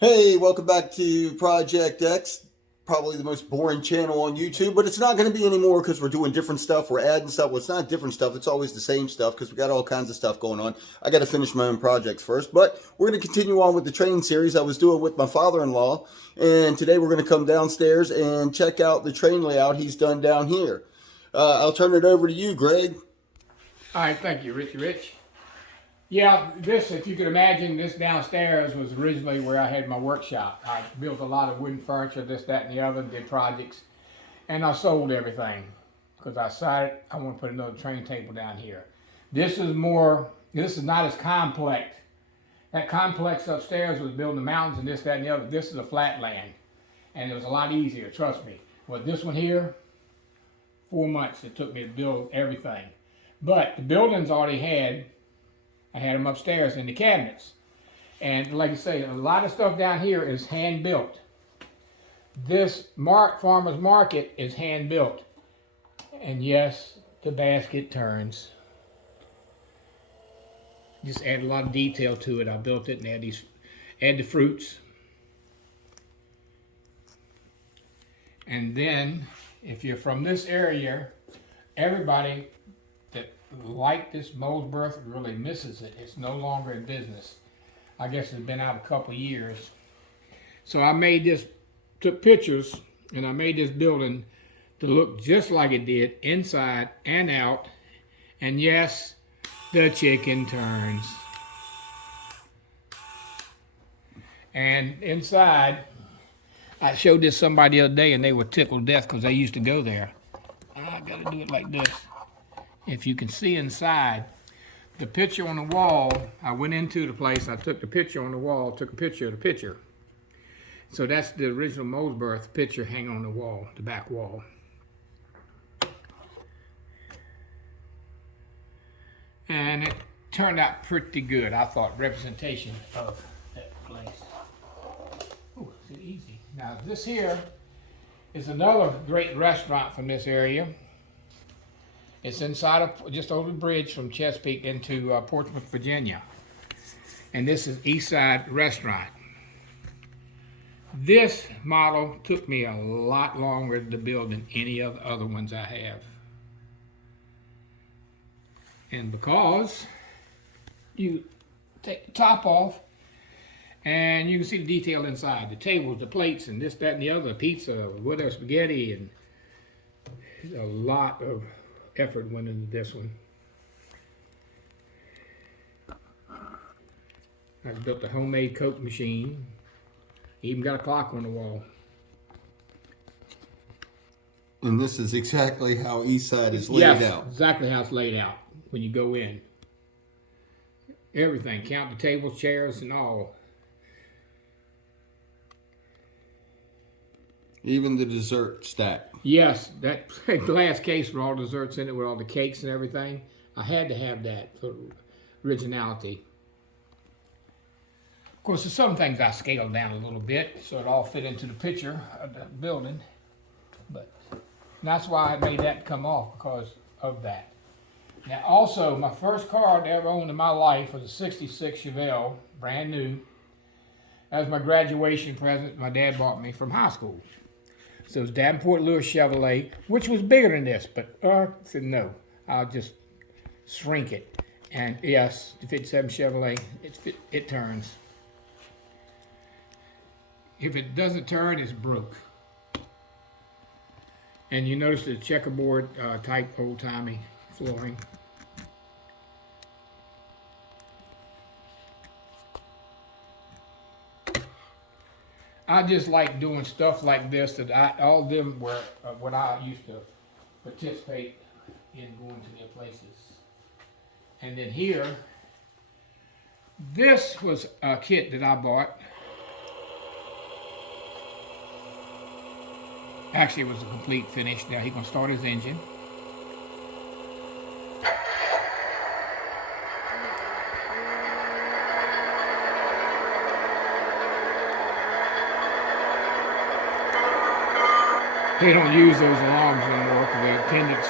Hey, welcome back to Project X. Probably the most boring channel on YouTube, but it's not going to be anymore because we're doing different stuff. We're adding stuff. Well, it's not different stuff. It's always the same stuff because we got all kinds of stuff going on. I got to finish my own projects first, but we're going to continue on with the train series I was doing with my father-in-law. And today we're going to come downstairs and check out the train layout he's done down here. I'll turn it over to you, Greg. All right, thank you, Richie Rich. Yeah, this, if you could imagine, this downstairs was originally where I had my workshop. I built a lot of wooden furniture, this, that, and the other, did projects, and I sold everything because I decided I want to put another train table down here. This is not as complex. That complex upstairs was building the mountains and this, that, and the other. This is a flat land, and it was a lot easier, trust me. Well, this one here, 4 months it took me to build everything. But the buildings I had them upstairs in the cabinets. And like I say, a lot of stuff down here is hand built. This farmer's market is hand built. And yes, the basket turns. Just add a lot of detail to it. I built it and add the fruits. And then, if you're from this area, everybody that liked this Molesworth really misses it. It's no longer in business. I guess it's been out a couple years. So I took pictures, and I made this building to look just like it did inside and out. And yes, the chicken turns. And inside, I showed this somebody the other day, and they were tickled to death because they used to go there. I gotta do it like this. If you can see inside, the picture on the wall, I went into the place, I took the picture on the wall, took a picture of the picture. So that's the original Molesworth picture hanging on the wall, the back wall. And it turned out pretty good, I thought, representation of that place. Oh, it's easy. Now this here is another great restaurant from this area. It's inside of just over the bridge from Chesapeake into Portsmouth, Virginia. And this is Eastside Restaurant. This model took me a lot longer to build than any of the other ones I have. And because you take the top off and you can see the detail inside. The tables, the plates, and this, that, and the other, pizza, whatever, spaghetti, and a lot of effort went into this one. I built a homemade Coke machine. Even got a clock on the wall. And this is exactly how Eastside is laid Yes, out. exactly how it's laid out when you go in. Everything, count the tables, chairs, and all. Even the dessert stack. Yes, that glass case with all the desserts in it, with all the cakes and everything. I had to have that for originality. Of course, there's some things I scaled down a little bit so it all fit into the picture of the building. But that's why I made that come off, because of that. Now, also, my first car I ever owned in my life was a '66 Chevelle, brand new. That was my graduation present my dad bought me from high school. So it was Davenport Lewis Chevrolet, which was bigger than this, but I said no, I'll just shrink it. And yes, the '57 Chevrolet, it turns. If it doesn't turn, it's broke. And you notice the checkerboard type old-timey flooring. I just like doing stuff like this that all of them were what I used to participate in going to their places. And then here, this was a kit that I bought. Actually, it was a complete finish. Now he's gonna start his engine. They don't use those alarms anymore because the appendix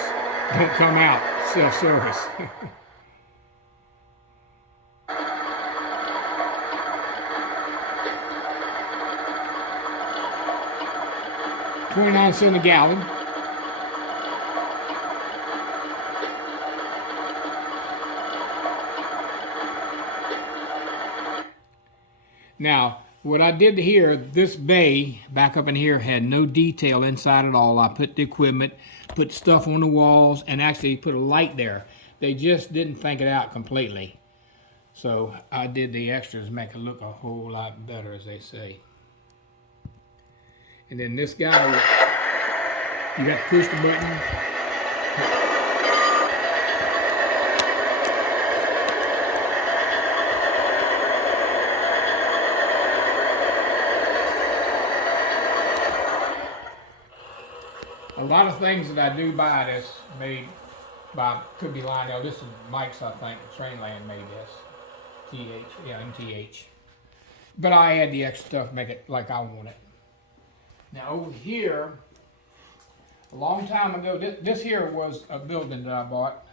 don't come out self-service. 29 cents a gallon. Now, what I did here, this bay back up in here had no detail inside at all. I put the equipment, put stuff on the walls, and actually put a light there. They just didn't think it out completely. So I did the extras, make it look a whole lot better, as they say. And then this guy, you got to push the button. A lot of things that I do buy this made by, could be Lionel. This is Mike's, I think. Trainland made this. TH, yeah, MTH. But I add the extra stuff, make it like I want it. Now over here, a long time ago, this here was a building that I bought,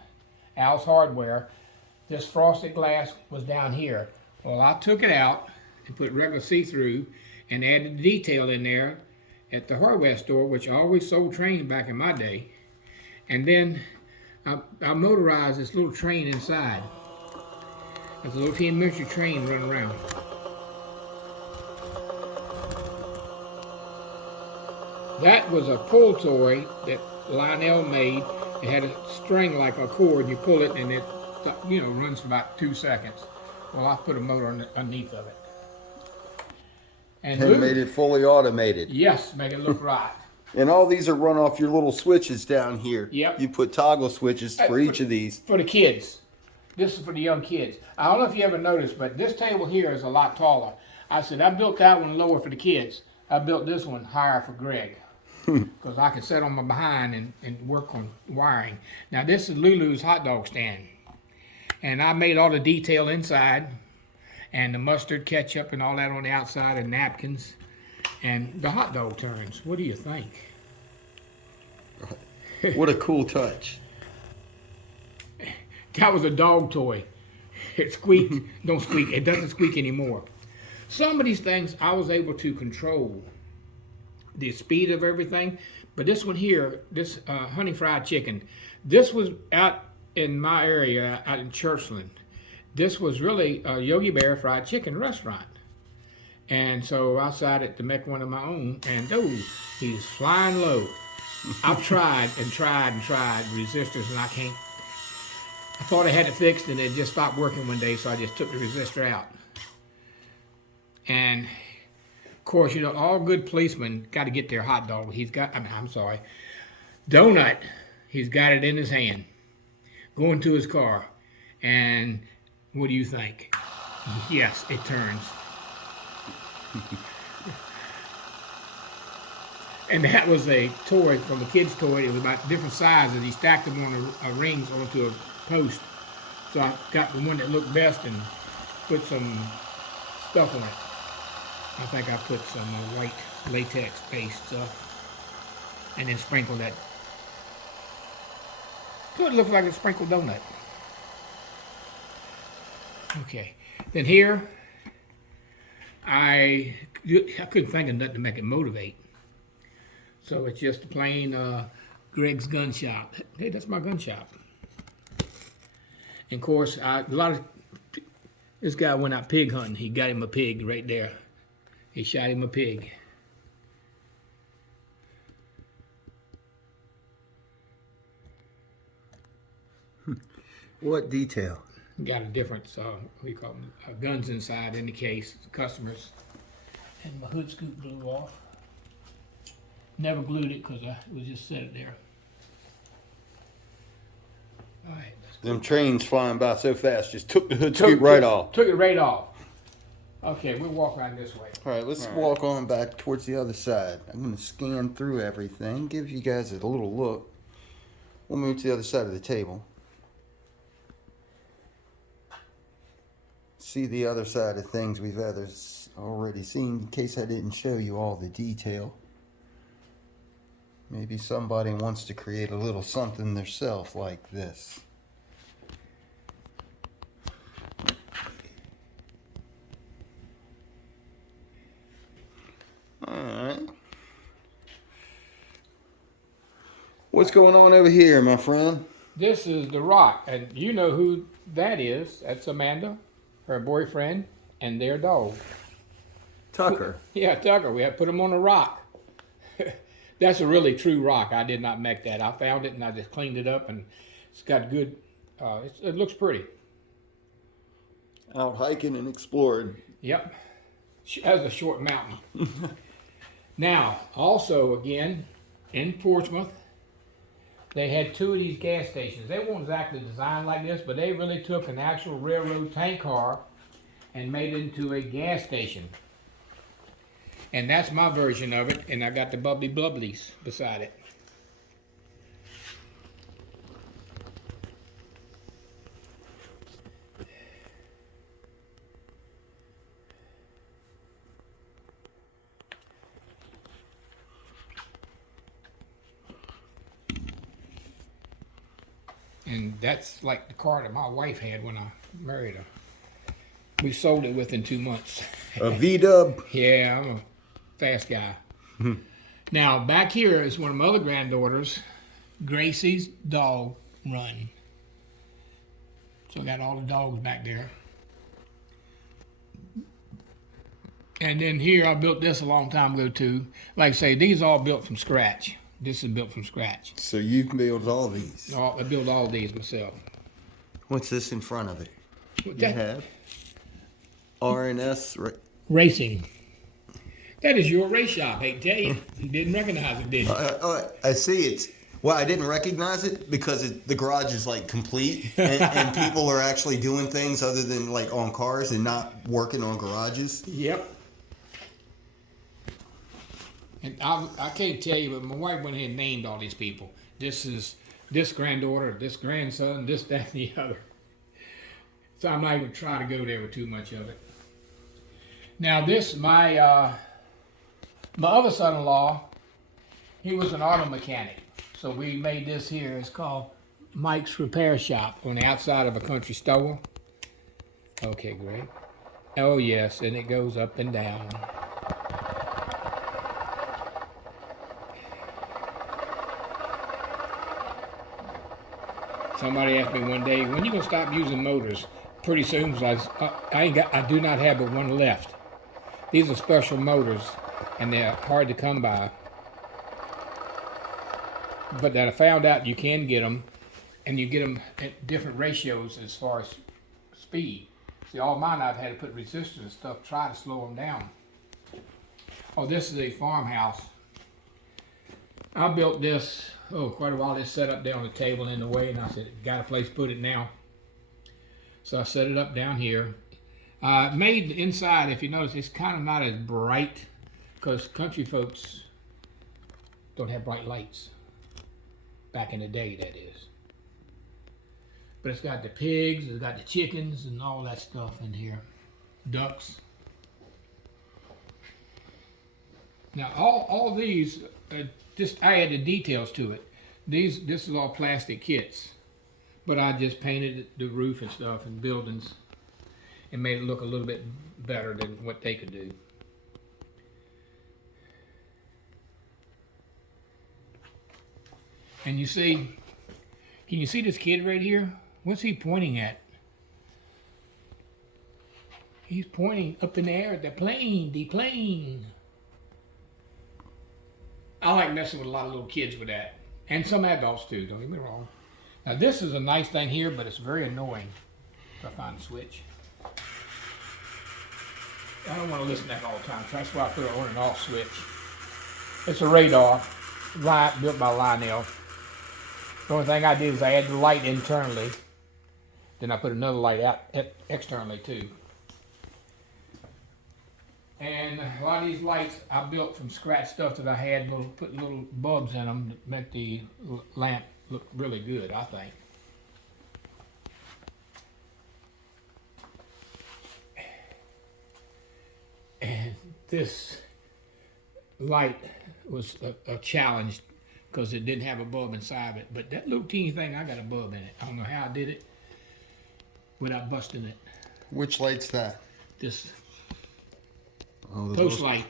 Al's Hardware. This frosted glass was down here. Well, I took it out and put regular see-through and added the detail in there at the hardware store, which I always sold trains back in my day. And then I motorized this little train inside. There's a little 10-miniature train running around. That was a pull toy that Lionel made. It had a string like a cord. You pull it and it, runs for about 2 seconds. Well, I put a motor underneath of it. And made it fully automated. Yes, make it look right. And all these are run off your little switches down here. Yep. You put toggle switches for each of these. For the kids. This is for the young kids. I don't know if you ever noticed, but this table here is a lot taller. I said, I built that one lower for the kids. I built this one higher for Greg. Because I could sit on my behind and work on wiring. Now this is Lulu's hot dog stand. And I made all the detail inside. And the mustard, ketchup, and all that on the outside, and napkins. And the hot dog turns. What do you think? What a cool touch. That was a dog toy. It squeaked. Don't squeak. It doesn't squeak anymore. Some of these things I was able to control the speed of everything. But this one here, this honey fried chicken, this was out in my area, out in Churchland. This was really a Yogi Bear fried chicken restaurant. And so I decided to make one of my own, and he's flying low. I've tried and tried and tried resistors, and I can't. I thought I had it fixed, and it just stopped working one day, so I just took the resistor out. And of course, all good policemen got to get their hot dog. Donut. He's got it in his hand, going to his car, and what do you think? Yes, it turns. And that was a toy from a kid's toy. It was about different sizes. He stacked them on rings onto a post. So I got the one that looked best and put some stuff on it. I think I put some white latex based stuff and then sprinkled that. So it looked like a sprinkled donut. Okay, then here, I couldn't think of nothing to make it motivate. So it's just a plain Greg's gun shop. Hey, that's my gun shop. And of course, this guy went out pig hunting. He got him a pig right there. He shot him a pig. What detail? Got a different, what do you call them, guns inside in the case, customers. And my hood scoop blew off. Never glued it because it was just set it there. All right. Them trains flying by so fast just took the hood scoop right off. Took it right off. Okay, we'll walk around this way. All right, let's walk on back towards the other side. I'm going to scan through everything, give you guys a little look. We'll move to the other side of the table. See the other side of things we've already seen, in case I didn't show you all the detail. Maybe somebody wants to create a little something themselves like this. Alright. What's going on over here, my friend? This is The Rock, and you know who that is. That's Amanda, her boyfriend, and their dog. Tucker. Yeah, Tucker. We had to put him on a rock. That's a really true rock. I did not make that. I found it and I just cleaned it up, and it's got good. It looks pretty. Out hiking and exploring. Yep. As a short mountain. Now, also again, in Portsmouth, they had 2 of these gas stations. They weren't exactly designed like this, but they really took an actual railroad tank car and made it into a gas station. And that's my version of it, and I got the bubbly blubblies beside it. And that's like the car that my wife had when I married her. We sold it within 2 months. A V-dub. Yeah, I'm a fast guy. Now, back here is one of my other granddaughters, Gracie's dog run. So I got all the dogs back there. And then here, I built this a long time ago too. Like I say, these are all built from scratch. This is built from scratch. So you can build all these. I built all these myself. What's this in front of it? You That- have RNS. Racing. That is your race shop, I tell you. You didn't recognize it, did you? I see it. Well, I didn't recognize it because the garage is like complete, and people are actually doing things other than like on cars and not working on garages. Yep. And I can't tell you, but my wife went ahead and named all these people. This is this granddaughter, this grandson, this, that, and the other. So I'm not even trying to go there with too much of it. Now this, my other son-in-law, he was an auto mechanic. So we made this here. It's called Mike's Repair Shop on the outside of a country store. Okay, great. Oh yes, and it goes up and down. Somebody asked me one day, when you gonna stop using motors? Pretty soon, I do not have but one left. These are special motors, and they're hard to come by. But that I found out you can get them, and you get them at different ratios as far as speed. See, all mine I've had to put resistors and stuff, try to slow them down. Oh, this is a farmhouse. I built this, quite a while. This set up there on the table in the way, and I said, got a place to put it now. So I set it up down here. Made inside, if you notice, it's kind of not as bright, because country folks don't have bright lights. Back in the day, that is. But it's got the pigs, it's got the chickens, and all that stuff in here. Ducks. Now, all these, I added details to it. This is all plastic kits, but I just painted the roof and stuff and buildings and made it look a little bit better than what they could do. And you see, can you see this kid right here? What's he pointing at? He's pointing up in the air at the plane. I like messing with a lot of little kids with that. And some adults too, don't get me wrong. Now this is a nice thing here, but it's very annoying if I find a switch. I don't want to listen to that all the time. That's why I put an on and off switch. It's a radar, built by Lionel. The only thing I did is I added the light internally. Then I put another light out externally too. And a lot of these lights I built from scratch stuff that I had, put little bulbs in them to make the lamp look really good, I think. And this light was a challenge because it didn't have a bulb inside of it. But that little teeny thing, I got a bulb in it. I don't know how I did it without busting it. Which light's that? This Oh, the post light.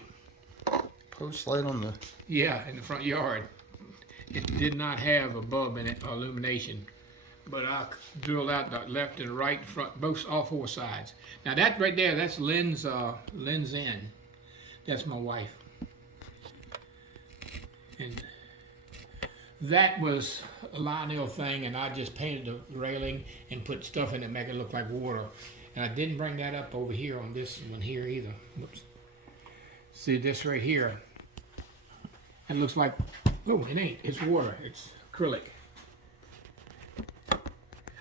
Post light on the... Yeah, in the front yard. it did not have a bulb in it, or illumination. But I drilled out the left and right, front, all four sides. Now that right there, that's Lynn's N. That's my wife. And that was a Lionel thing, and I just painted the railing and put stuff in it to make it look like water. And I didn't bring that up over here on this one here either. Whoops. See this right here? It looks like, oh, it ain't. It's water. It's acrylic.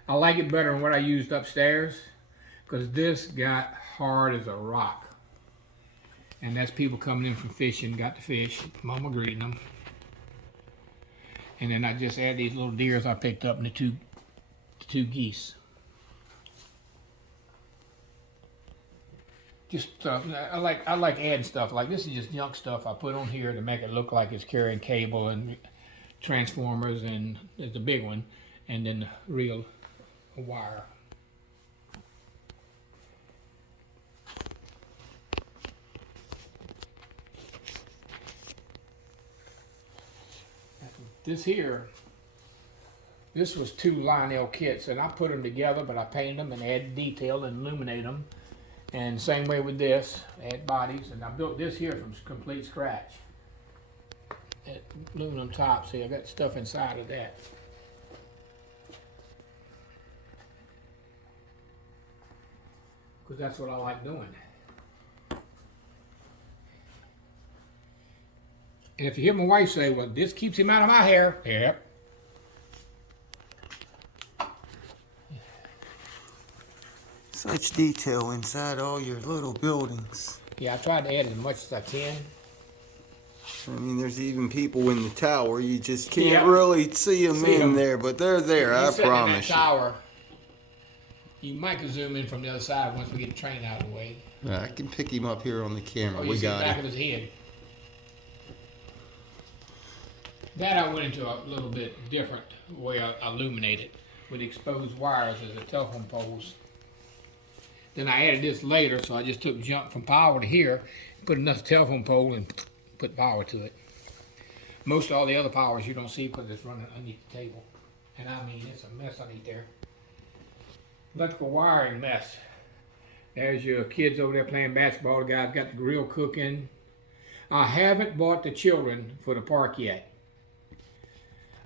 I like it better than what I used upstairs, because this got hard as a rock. And that's people coming in from fishing, got the fish, Mama greeting them. And then I just add these little deers I picked up and the two geese. Just I like adding stuff. Like this is just junk stuff I put on here to make it look like it's carrying cable and transformers, and it's a big one, and then the real wire. This was 2 Lionel kits, and I put them together, but I painted them and added detail and illuminate them. And same way with this, add bodies, and I built this here from complete scratch. That aluminum top, see I got stuff inside of that. Because that's what I like doing. And if you hear my wife say, well, this keeps him out of my hair, yep. Such detail inside all your little buildings. Yeah, I tried to add as much as I can. I mean, there's even people in the tower. You just can't really see them in there, but they're there, I promise you. Tower, you might can zoom in from the other side once we get the train out of the way. I can pick him up here on the camera. We got the back of his head. That I went into a little bit different way I illuminated with exposed wires as the telephone poles. Then I added this later, so I just took jump from power to here, put another telephone pole and put power to it. Most of all the other powers you don't see because it's running underneath the table. And I mean, it's a mess underneath there. Electrical wiring mess. There's your kids over there playing basketball. The guy's got the grill cooking. I haven't bought the children for the park yet.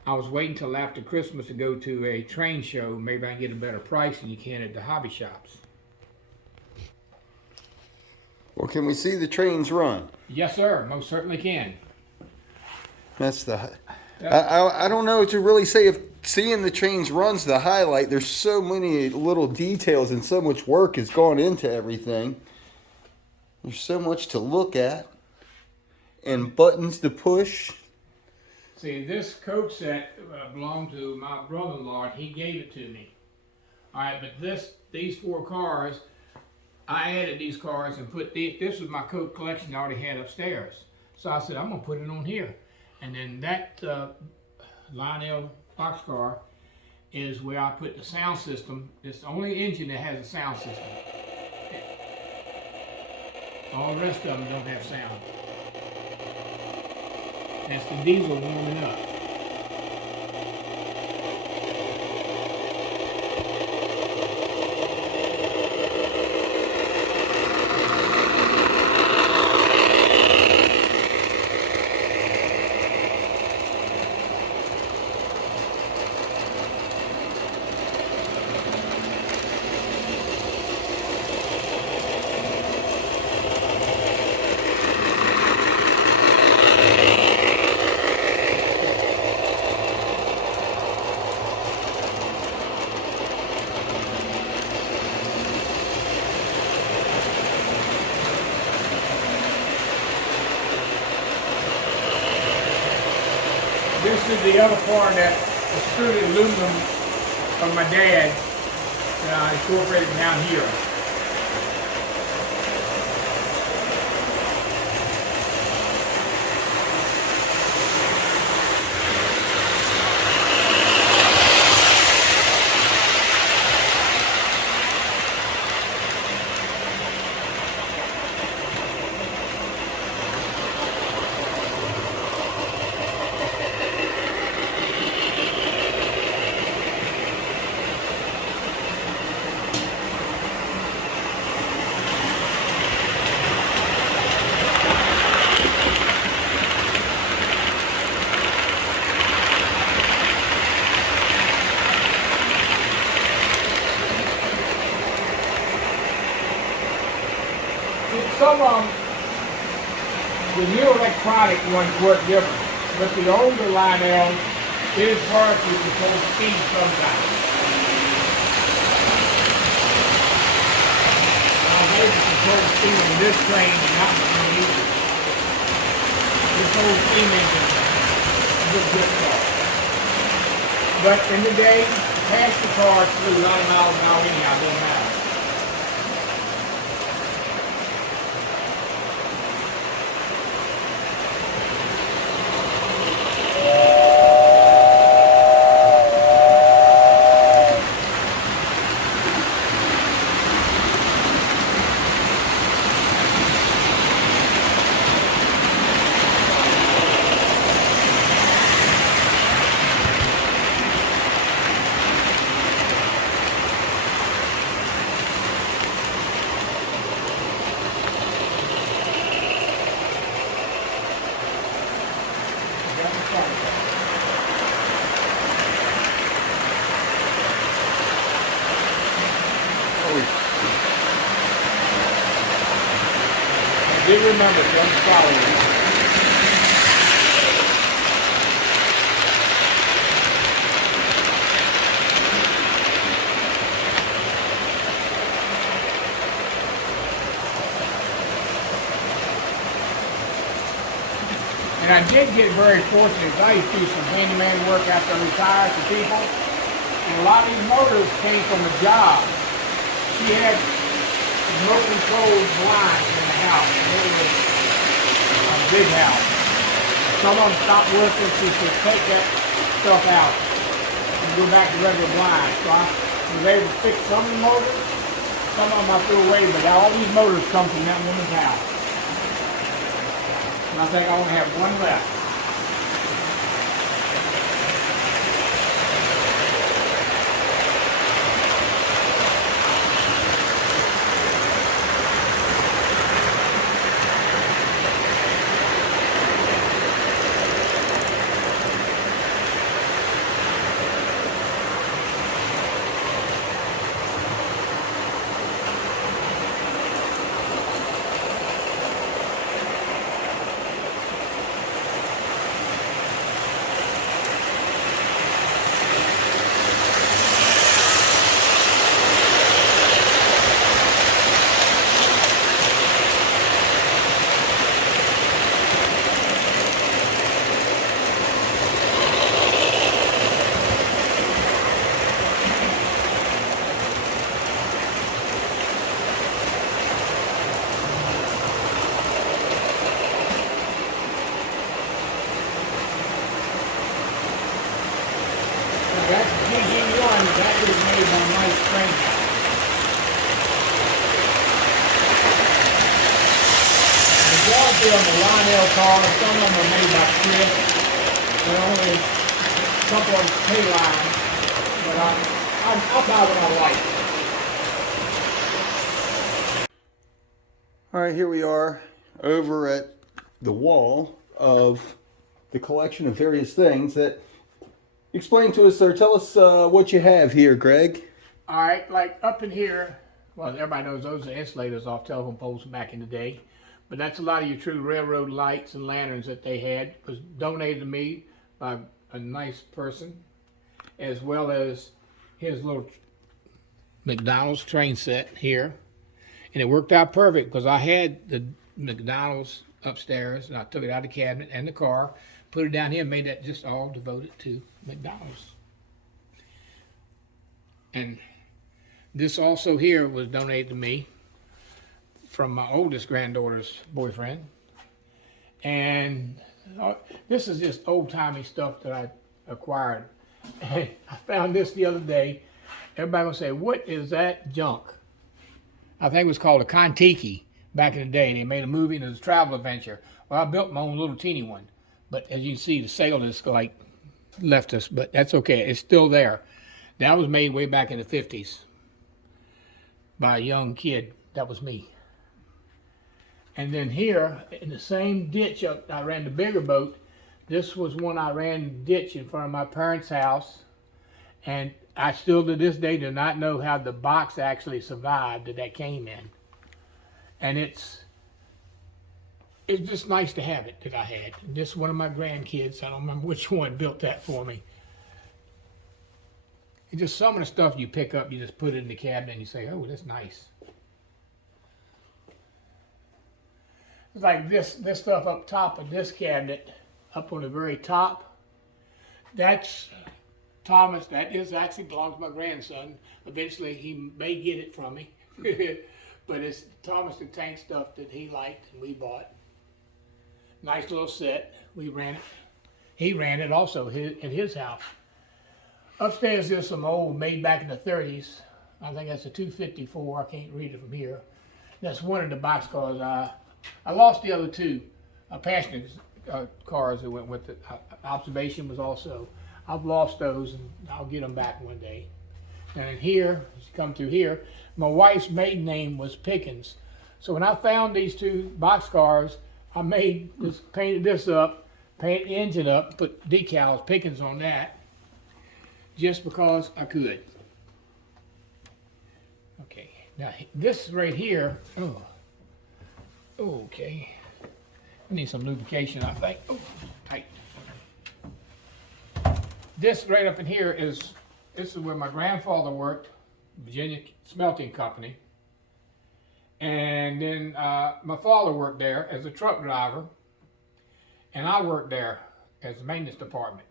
I was waiting till after Christmas to go to a train show. Maybe I can get a better price than you can at the hobby shops. Well, can we see the trains run? Yes, sir. Most certainly can. That's the... I don't know to really say if seeing the trains run's the highlight. There's so many little details and so much work has gone into everything. There's so much to look at. And buttons to push. See, this coach set belonged to my brother-in-law. He gave it to me. All right, but these 4 cars, I added these cars and put this was my coat collection I already had upstairs. So I said, I'm gonna put it on here. And then that Lionel boxcar is where I put the sound system. It's the only engine that has a sound system. All the rest of them don't have sound. That's the diesel warming up. This is the other part that extruded aluminum from my dad that I incorporated down here. some of them, the new electronic ones work different, but the older Lionel is hard to control speed sometimes. I was able to control speed in this train and not the one either. This whole steam engine is a good car. But in the day, past the cars flew a lot of miles an hour anyhow, it didn't matter. I did remember, don't follow me. And I did get very fortunate because I used to do some handyman work after I retired for people. And a lot of these motors came from a job. She had remote controlled blinds in the house. And it was a big house. Some of them stopped working, she said, take that stuff out and go back to regular blinds. So I was able to fix some of the motors. Some of them I threw away, but all these motors come from that woman's house. And I think I only have one left. That's GG1, that was made by Mike Frank. The majority of the Lionel cars, some of them are made by Chris. There are only a couple of K-line, but I'll buy what I like. All right, here we are over at the wall of the collection of various things that. Explain to us, sir. Tell us what you have here, Greg. All right, like up in here, well, everybody knows those are insulators off telephone poles back in the day. But that's a lot of your true railroad lights and lanterns that they had. It was donated to me by a nice person, as well as his little McDonald's train set here. And it worked out perfect because I had the McDonald's upstairs and I took it out of the cabinet and the car, put it down here and made that just all devoted to McDonald's. And this also here was donated to me from my oldest granddaughter's boyfriend. And this is just old-timey stuff that I acquired. And I found this the other day. Everybody gonna say, what is that junk? I think it was called a Kon-Tiki back in the day. They made a movie and it was a travel adventure. Well, I built my own little teeny one. But as you can see, the sail is like left us, but that's okay. It's still there. That was made way back in the 50s by a young kid. That was me. And then here, in the same ditch up, I ran the bigger boat. This was one I ran the ditch in front of my parents' house. And I still to this day do not know how the box actually survived that came in. And it's it's just nice to have it that I had. And this one of my grandkids, I don't remember which one, built that for me. It's just some of the stuff you pick up, you just put it in the cabinet and you say, oh, that's nice. It's like this stuff up top of this cabinet, up on the very top, that's Thomas, that is actually belongs to my grandson. Eventually he may get it from me. But it's Thomas the Tank stuff that he liked and we bought. Nice little set. We ran it. He ran it also at his house. Upstairs there's some old, made back in the 30s. I think that's a 254. I can't read it from here. That's one of the boxcars. I lost the other two. Passenger cars that went with it. Observation was also. I've lost those and I'll get them back one day. And in here, as you come through here, my wife's maiden name was Pickens. So when I found these two boxcars, I painted this up, painted the engine up, put decals, Pickens on that, just because I could. Okay, now this right here, okay. I need some lubrication, I think. Oh, tight. This right up in here this is where my grandfather worked, Virginia Smelting Company. And then my father worked there as a truck driver, and I worked there as a maintenance department.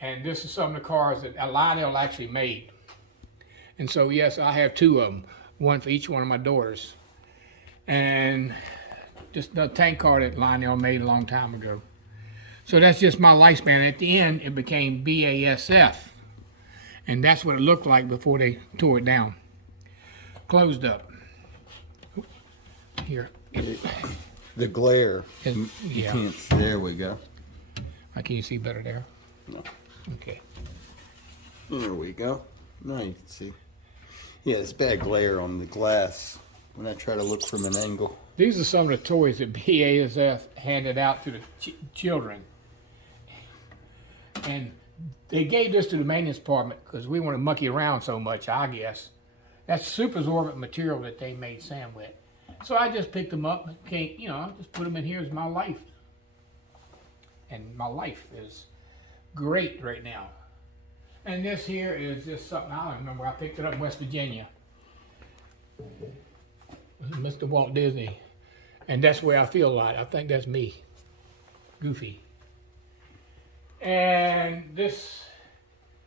And this is some of the cars that Lionel actually made. And so yes, I have two of them, one for each one of my daughters. And just the tank car that Lionel made a long time ago. So that's just my lifespan. At the end, it became BASF. And that's what it looked like before they tore it down. Closed up. Here. The glare. Yeah. There we go. Can you see better there? No. Okay. There we go. Now you can see. Yeah, it's bad glare on the glass when I try to look from an angle. These are some of the toys that BASF handed out to the children. And they gave this to the maintenance department because we want to mucky around so much, I guess. That's super absorbent material that they made Sam with. So I just picked them up and I just put them in here as my life. And my life is great right now. And this here is just something I don't remember. I picked it up in West Virginia. Mr. Walt Disney. And that's where I feel like. I think that's me. Goofy. And these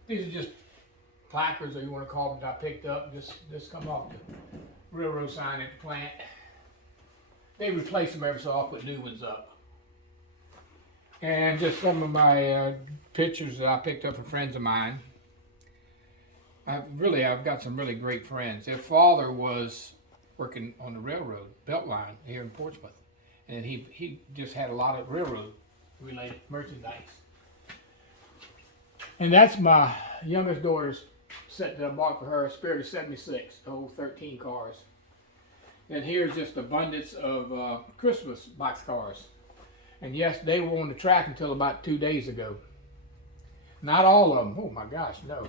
are just placards, or you want to call them, that I picked up. Just come off the railroad sign at the plant. They replace them every so often, put new ones up. And just some of my pictures that I picked up from friends of mine. I've got some really great friends. Their father was working on the railroad belt line here in Portsmouth, and he just had a lot of railroad related merchandise. And that's my youngest daughter's set that I bought for her, Spirit of 76, the whole 13 cars. And here's just abundance of Christmas boxcars. And yes, they were on the track until about 2 days ago. Not all of them. Oh my gosh, no.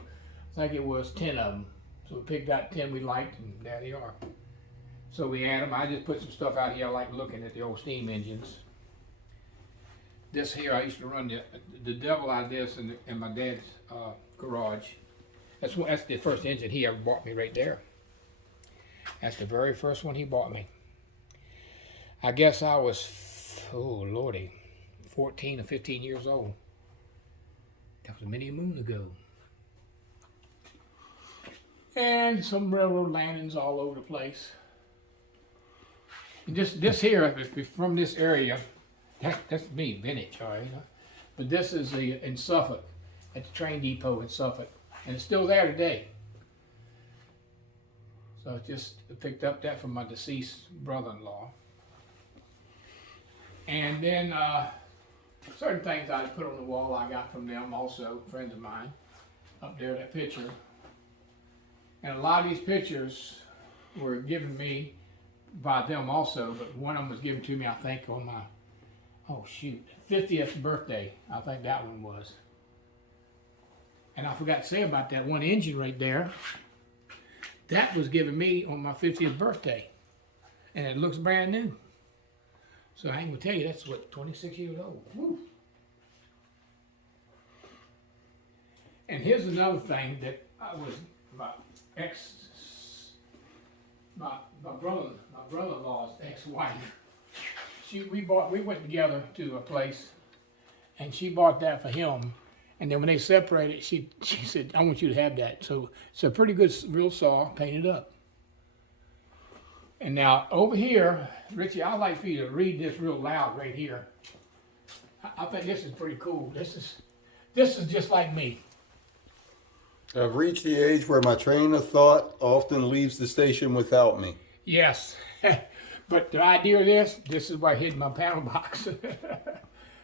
I think it was 10 of them. So we picked out 10 we liked, and there they are. So we had them. I just put some stuff out here. I like looking at the old steam engines. This here, I used to run the devil out of this in my dad's garage. That's the first engine he ever bought me right there. That's the very first one he bought me. I guess I was, oh lordy, 14 or 15 years old. That was many a moon ago. And some railroad landings all over the place. And this here, is from this area, that's me, vintage, all right. But this is in Suffolk, at the train depot in Suffolk, and it's still there today. So I just picked up that from my deceased brother-in-law. And then certain things I put on the wall I got from them also, friends of mine, up there, that picture. And a lot of these pictures were given me by them also, but one of them was given to me, I think, on my, 50th birthday. I think that one was. And I forgot to say about that one engine right there. That was given me on my 50th birthday. And it looks brand new. So I ain't gonna tell you, that's what, 26 years old. Woo. And here's another thing that I was, my ex, my brother-in-law's ex-wife. We went together to a place, and she bought that for him. And then when they separated, she said, "I want you to have that." So it's a pretty good real saw, painted up. And now over here, Richie, I'd like for you to read this real loud right here. I think this is pretty cool. This is just like me. I've reached the age where my train of thought often leaves the station without me. Yes, but the idea of this is why I hid my panel box,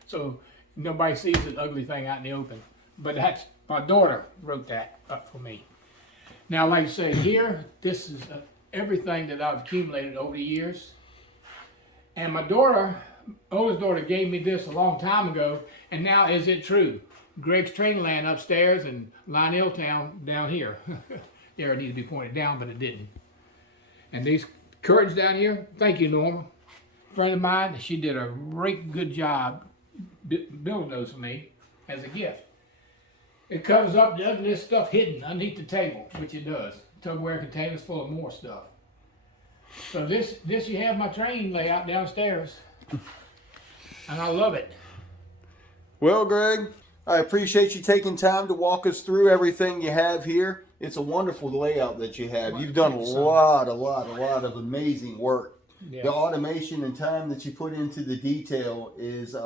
so nobody sees the ugly thing out in the open. But that's my daughter wrote that up for me. Now, like I say, here, this is everything that I've accumulated over the years. And my daughter, oldest daughter, gave me this a long time ago, and now is it true? Greg's Training Land upstairs and Lionel Town down here. There it needed to be pointed down, but it didn't. And these curtains down here, thank you, Norma. Friend of mine, she did a great good job building those for me as a gift. It covers up the ugly stuff hidden underneath the table, which it does. Tupperware containers full of more stuff. So this you have my train layout downstairs, and I love it. Well, Greg, I appreciate you taking time to walk us through everything you have here. It's a wonderful layout that you have. You've done a lot of amazing work. Yes. The automation and time that you put into the detail is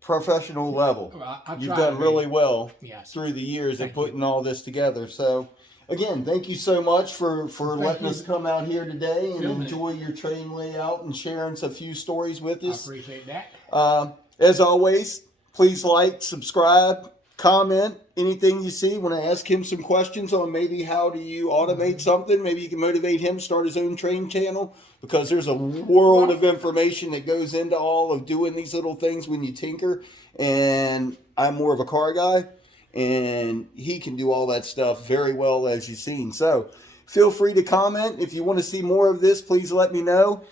professional level. You've done really well through the years of putting all this together. So, again, thank you so much for letting us come out here today and enjoy your train layout and sharing a few stories with us. I appreciate that. As always, please like, subscribe, comment anything you see. Want to ask him some questions on maybe how do you automate something? Maybe you can motivate him to start his own train channel, because there's a world of information that goes into all of doing these little things when you tinker. And I'm more of a car guy, and he can do all that stuff very well, as you've seen. So feel free to comment. If you want to see more of this, please let me know.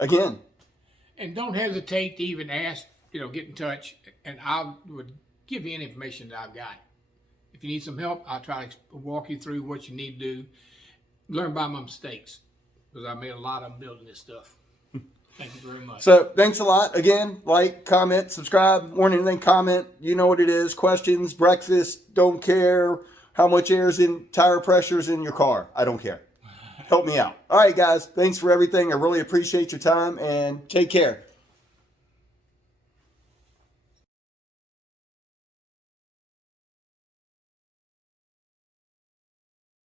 Again. And don't hesitate to even ask, get in touch, and I would give you any information that I've got. If you need some help, I'll try to walk you through what you need to do. Learn by my mistakes, because I made a lot of them building this stuff. Thank you very much. So thanks a lot. Again, like, comment, subscribe, more than anything, comment. You know what it is. Questions, breakfast, don't care how much air's in, tire pressure's in your car. I don't care. Help me out. All right, guys. Thanks for everything. I really appreciate your time, and take care.